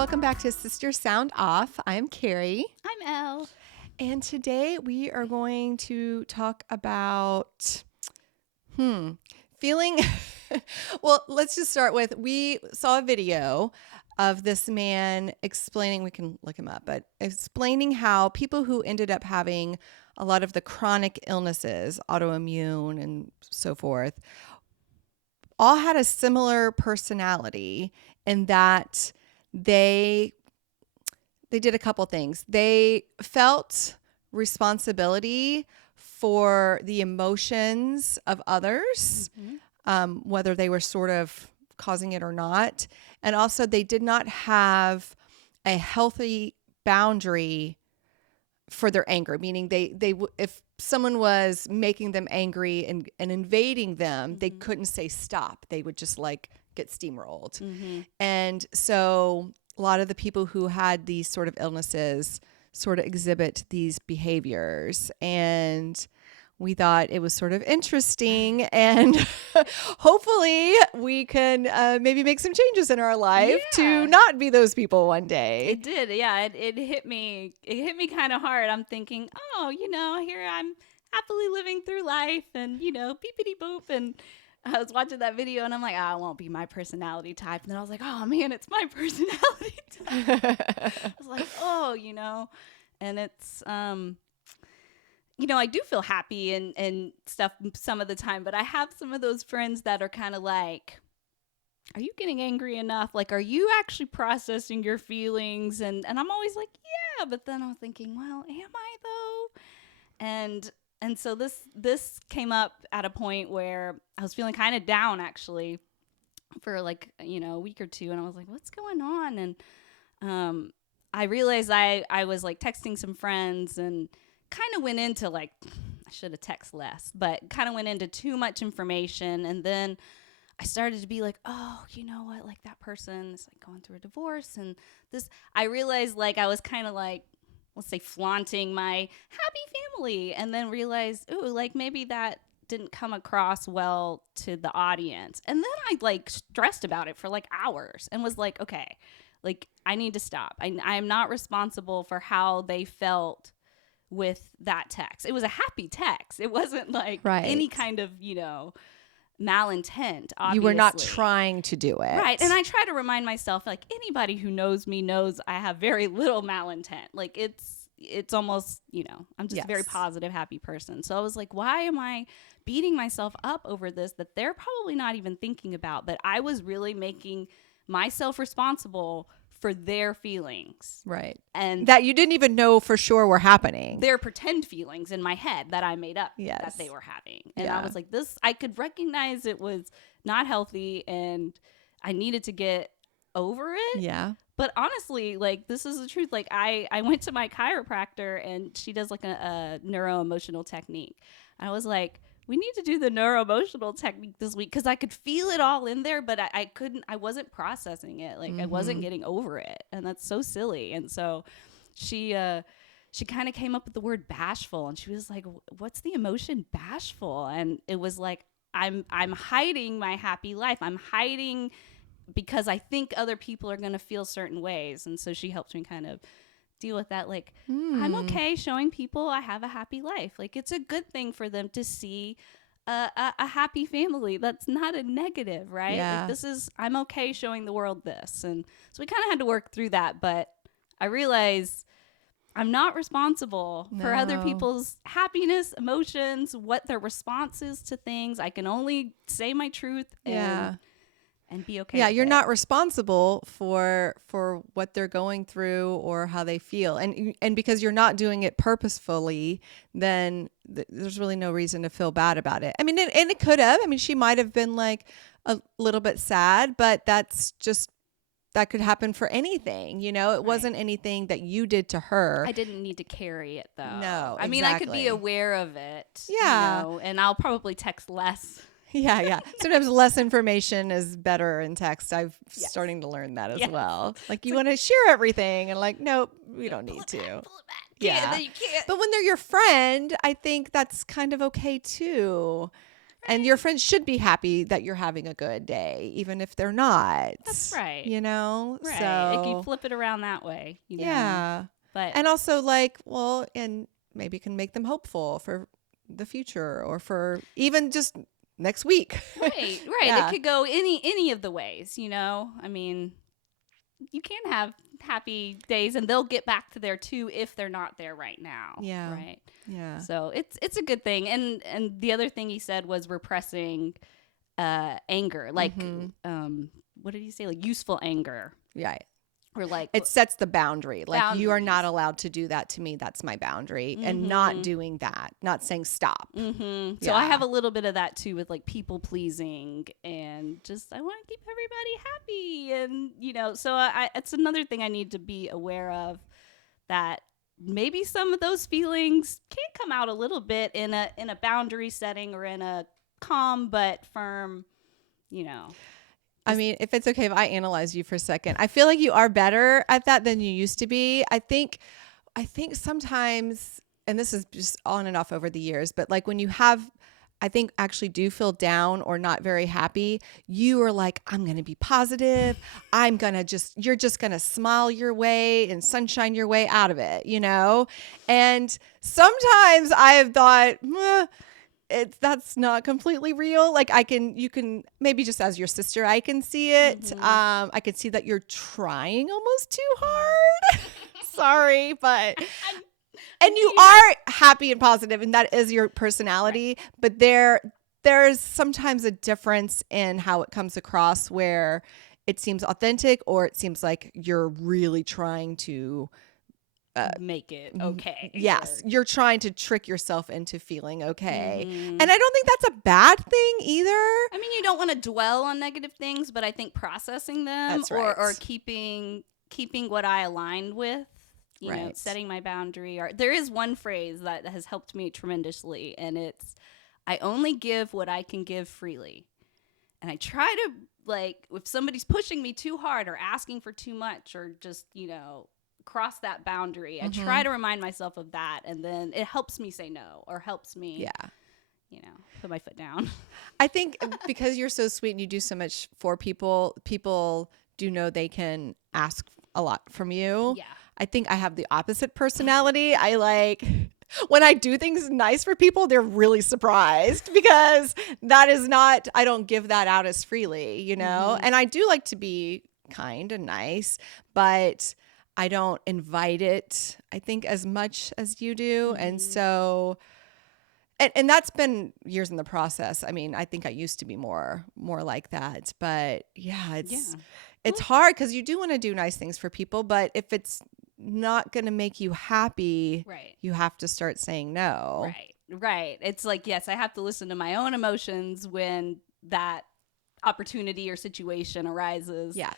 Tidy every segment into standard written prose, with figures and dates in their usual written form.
welcome back to Sister Sound Off. I'm Carrie. I'm Elle. And today we are going to talk about feeling. Well, let's just start with, we saw a video of this man explaining, we can look him up, but explaining how people who ended up having a lot of the chronic illnesses, autoimmune and so forth, all had a similar personality in that they did a couple things. They felt responsibility for the emotions of others, whether they were sort of causing it or not. And also they did not have a healthy boundary for their anger, meaning if someone was making them angry and invading them, they couldn't say stop. They would just like get steamrolled. And so a lot of the people who had these sort of illnesses sort of exhibit these behaviors. And we thought it was sort of interesting, and hopefully we can maybe make some changes in our life to not be those people one day. It did. Yeah. It hit me. It hit me kind of hard. I'm thinking, oh, here I'm happily living through life and, beepity boop. And I was watching that video and I'm like, it won't be my personality type. And then I was like, oh man, it's my personality type. I was like, and it's, I do feel happy and stuff some of the time, but I have some of those friends that are kind of like, are you getting angry enough? Like, are you actually processing your feelings? And I'm always like, yeah, but then I'm thinking, well, am I though? And so this came up at a point where I was feeling kind of down actually for like, a week or two. And I was like, what's going on? And I realized I was like texting some friends and kind of went into like, I should have texted less, but kind of went into too much information. And then I started to be like, oh, you know what? Like that person is like going through a divorce. And I realized like I was kind of like, let's say flaunting my happy family, and then realized, ooh, like maybe that didn't come across well to the audience. And then I like stressed about it for like hours and was like, okay, like I need to stop. I'm not responsible for how they felt with that text. It was a happy text. It wasn't like any kind of, malintent, obviously. You were not trying to do it. Right. And I try to remind myself, like anybody who knows me knows I have very little malintent. Like it's almost, I'm just a very positive, happy person. So I was like, why am I beating myself up over this that they're probably not even thinking about? But I was really making myself responsible for their feelings. Right. And that you didn't even know for sure were happening. Their pretend feelings in my head that I made up that they were having. And I was like, I could recognize it was not healthy and I needed to get over it. Yeah. But honestly, like, this is the truth. Like, I went to my chiropractor and she does like a neuro-emotional technique. I was like, we need to do the neuro-emotional technique this week because I could feel it all in there, but I wasn't processing it. Like I wasn't getting over it. And that's so silly. And so she kind of came up with the word bashful, and she was like, what's the emotion bashful? And it was like, I'm hiding my happy life. I'm hiding because I think other people are going to feel certain ways. And so she helped me kind of deal with that. Like, I'm okay showing people I have a happy life. Like, it's a good thing for them to see a happy family. That's not a negative, right? Yeah. Like, I'm okay showing the world this. And so we kind of had to work through that. But I realized I'm not responsible for other people's happiness, emotions, what their response is to things. I can only say my truth and be okay. Yeah, with you're it. not responsible for what they're going through or how they feel. And because you're not doing it purposefully, then there's really no reason to feel bad about it. I mean, and it could have. I mean, she might have been like a little bit sad, but that could happen for anything, It wasn't anything that you did to her. I didn't need to carry it though. No, I mean, I could be aware of it. Yeah. And I'll probably text less. Yeah. Sometimes less information is better in text. I'm starting to learn that as well. Like you want to share everything and like, nope, we don't need to. Pull it back. Yeah. Then you can't. But when they're your friend, I think that's kind of okay too. And your friends should be happy that you're having a good day, even if they're not. That's right. You know? Right. So, Like you flip it around that way, you know. yeah. But And also, like, well, and maybe can make them hopeful for the future or for even just next week. right. Yeah. It could go any of the ways, you know. I mean, you can have happy days and they'll get back to there too if they're not there right now. Yeah. Right. Yeah. So it's a good thing. And the other thing he said was repressing anger. Like what did he say? Like useful anger. Yeah. Or like It sets the boundary. Like you are not Boundaries. allowed to do that to me. That's my boundary. And not doing that, not saying stop. So Yeah. I have a little bit of that too with like people pleasing and just I want to keep everybody happy and you know so it's another thing I need to be aware of that maybe some of those feelings can come out a little bit in a boundary setting or in a calm but firm, you know. I mean, if it's okay if I analyze you for a second, I feel like you are better at that than you used to be. I think sometimes, and this is just on and off over the years, but like when you have, I think actually do feel down or not very happy, you are like, I'm going to be positive. You're just going to smile your way and sunshine your way out of it, you know? And sometimes I have thought, that's not completely real. Like you can maybe just as your sister, I can see it. I can see that you're trying almost too hard. Sorry, but and you are happy and positive, and that is your personality. But there's sometimes a difference in how it comes across where it seems authentic or it seems like you're really trying to make it okay. Yes, you're trying to trick yourself into feeling okay. And I don't think that's a bad thing either. I mean, you don't want to dwell on negative things, but I think processing them That's right. or keeping what I aligned with, you know, Right. setting my boundary. Or there is one phrase that has helped me tremendously, and it's, I only give what I can give freely. And I try to, like, if somebody's pushing me too hard or asking for too much or just, you know, cross that boundary, I try to remind myself of that, and then it helps me say no or helps me you know, put my foot down. I think because you're so sweet and you do so much for people do know they can ask a lot from you. Yeah. I think I have the opposite personality. I like when I do things nice for people, they're really surprised because that is not, I don't give that out as freely, you know? And I do like to be kind and nice, but I don't invite it, I think, as much as you do. And so, and that's been years in the process. I mean, I think I used to be more like that, but yeah, it's hard because you do want to do nice things for people, but if it's not going to make you happy, Right. you have to start saying no. Right. It's like, yes, I have to listen to my own emotions when that opportunity or situation arises. Yes.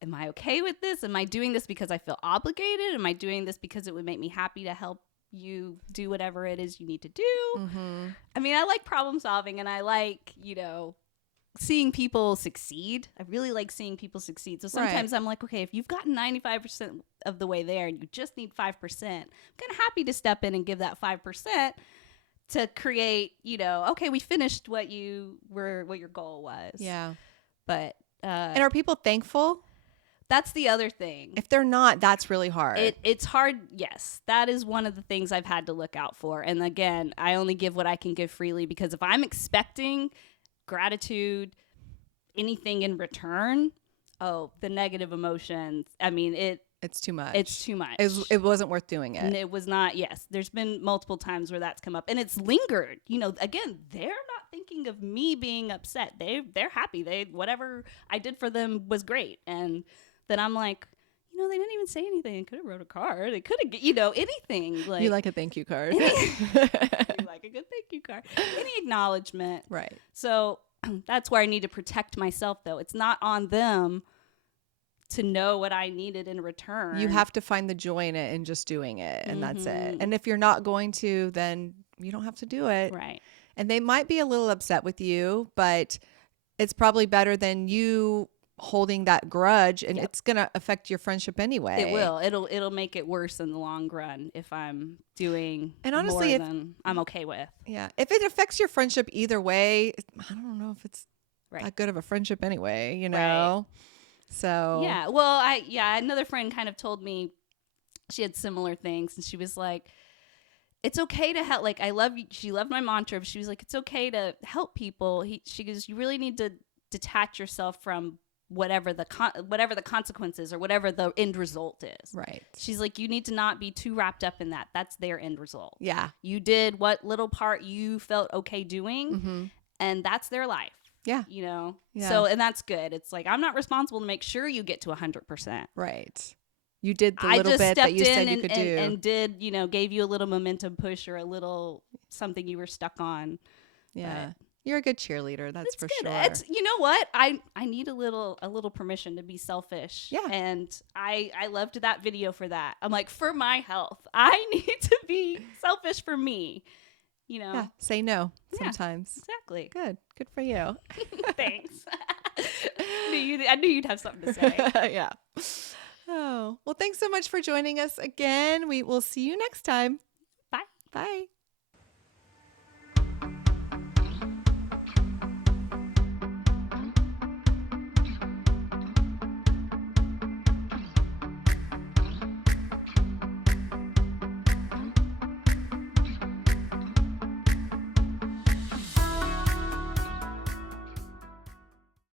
Am I okay with this? Am I doing this because I feel obligated? Am I doing this because it would make me happy to help you do whatever it is you need to do? I mean, I like problem solving and I like, you know, seeing people succeed. I really like seeing people succeed. So sometimes I'm like, okay, if you've gotten 95% of the way there and you just need 5%, I'm kind of happy to step in and give that 5% to create, you know, okay, we finished what your goal was. Yeah. But And are people thankful? that's the other thing. If they're not, that's really hard. It's hard. Yes, that is one of the things I've had to look out for. And again, I only give what I can give freely, because if I'm expecting gratitude, anything in return, the negative emotions, I mean, it's too much. it's too much. It wasn't worth doing And it. it was not. Yes, there's been multiple times where that's come up, and it's lingered. You know, again, they're not thinking of me being upset. They're happy. Whatever I did for them was great, and then I'm like, you know, they didn't even say anything. They could have wrote a card. They could have, you know, anything. Like You like a thank you card. you like a good thank you card. Any acknowledgement. Right. So that's where I need to protect myself, though. It's not on them to know what I needed in return. You have to find the joy in it and just doing it, and that's it. And if you're not going to, then you don't have to do it. Right. And they might be a little upset with you, but it's probably better than you holding that grudge, and Yep. it's going to affect your friendship anyway. It will. It'll make it worse in the long run if I'm doing And honestly, more than I'm okay with. Yeah. If it affects your friendship either way, I don't know if it's Right. that good of a friendship anyway, you Right. know? So, Yeah. Well, another friend kind of told me she had similar things, and she was like, it's okay to help. Like, I love you. She loved my mantra. But she was like, it's okay to help people. She goes, you really need to detach yourself from whatever the consequences or whatever the end result is. right. She's like, you need to not be too wrapped up in that. That's their end result. Yeah. You did what little part you felt okay doing, Mm-hmm. and that's their life. Yeah. You know? Yeah. So, and that's good. It's like, I'm not responsible to make sure you get to 100%. Right. You did the I little just bit that stepped you in said you and, could and, do. and did, gave you a little momentum push or a little something you were stuck on. Yeah. But You're a good cheerleader. That's it's for good. sure. It's, you know what? I need a little permission to be selfish. Yeah. And I loved that video for that. I'm like, for my health, I need to be selfish for me. Yeah. Say no Yeah. sometimes. Exactly. Good. Good for you. Thanks. I knew you'd have something to say. Yeah. Oh, well, thanks so much for joining us again. We will see you next time. Bye. Bye.